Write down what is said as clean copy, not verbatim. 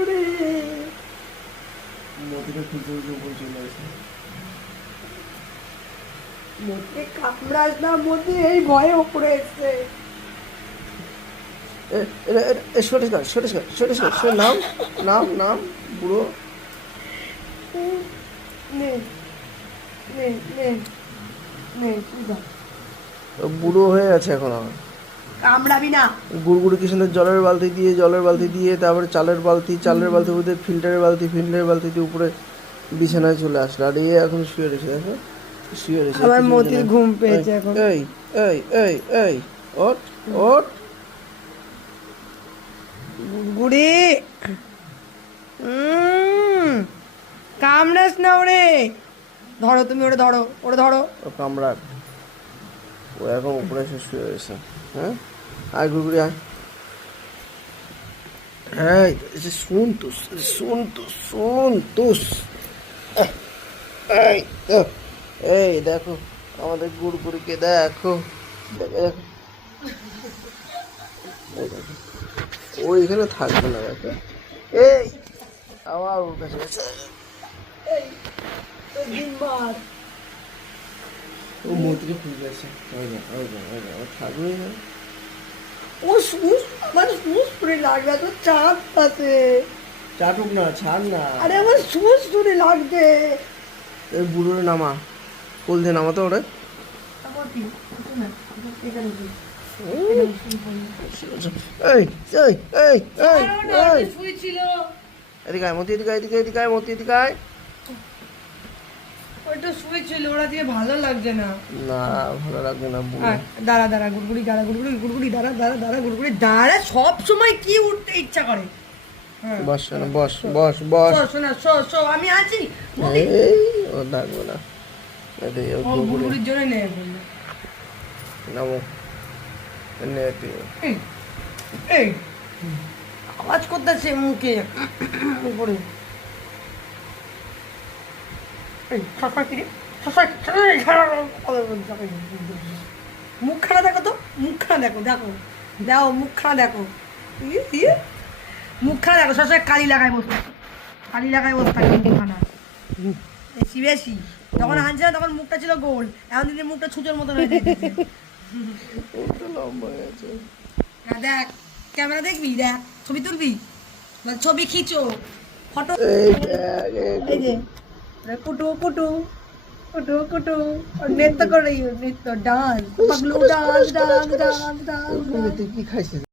গুড়গুড়ি মতিটা খুঁজে খুঁজে উপরে চলে আসে। মতিকে কামড়াস না, মতি এই ভয়ে ওপরে এসছে। সরে নাম নাম নাম বুড়ো। নে নে নে নে, বুড়ো হয়ে আছে এখন আমার। কামড়াবি না। গুড়গুড়ি কি সুন্দর জলের বালতি দিয়ে তারপরে চালের বালতি মধ্যে ফিল্টারের বালতি দিয়ে উপরে বিছানায় চলে আসলো। আর এই এখন শুয়ে রয়েছে, দেখো শুয়ে রয়েছে। আমার কিছু মতির বোঝে না। ঘুম পেয়েছে এখন। এই এই এই এই ওঠ ওঠ। গুড়ি কামড়াস না ওরে। ধরো তুমি ওরে, ধরো ওরে, ধরো। ও কামড়াক, ও এখন উপরে এসে শুয়ে রয়েছে। হ্যাঁ আয় গুড়গুড়ি আয়। হ্যাঁ শুনতুস। এই তো, এই দেখো আমাদের গুড়গুড়িকে দেখো। ও এখানে থাকবে না, দেখো এই আবার ওর কাছে গেছে। ও মতিকে খুঁজে আছে। ও থাকবেই না। ও সুস, আমার সুস করে লাগবে, তো চাপ আছে। চাটুক না, ছাড় না। আরে আমার সুস করে লাগবে। এই বুড়োরে নামা, কোল দিয়ে নামাতো ওরে। এই এই এই এই এই এদিকে আয় মতি, এদিকে আয় মতি, এদিকে আয়। ওইটা শুয়েছিল, ওরা দিয়ে ভালো লাগছে না। না ভালো লাগবে না বুড়ো। দাঁড়া দাঁড়া গুড়গুড়ি, দাঁড়া গুড়গুড়ি, দাঁড়া দাঁড়া দাঁড়া গুড়গুড়ি, দাঁড়া। সব সময় কি উঠতে ইচ্ছা করে। বস না, বস বস বস। শোনা, শো আমি আছি। এই ও থাকবে না। এদিকে ও গুড়গুড়ি গুড়গুড়ির জন্য নেই বললো। নামো নে তুই। এই আওয়াজ করতেছে মুখে উপরে। মুখখানা দেখো তো, মুখখানা দেখো, দাও মুখখানা দেখো, মুখখানা দেখো। সবসময় কালি লাগায় বসে থাকে মুখখানা। বেশি তখন হানছে না, তখন মুখটা ছিল গোল, এখন দিদি মুখটা ছুঁচোর মতন হয়ে যাচ্ছে। লম্বা হয়ে আছে। দেখ ক্যামেরা দেখবি, দেখ ছবি তুলবি, ছবি খিচো, ফটো। এই এই যে কুটু কুটু কুটু কুটু, নৃত্য করে, নৃত্য dance, Paglu dance dance dance dance. তুই কি খাইছিস?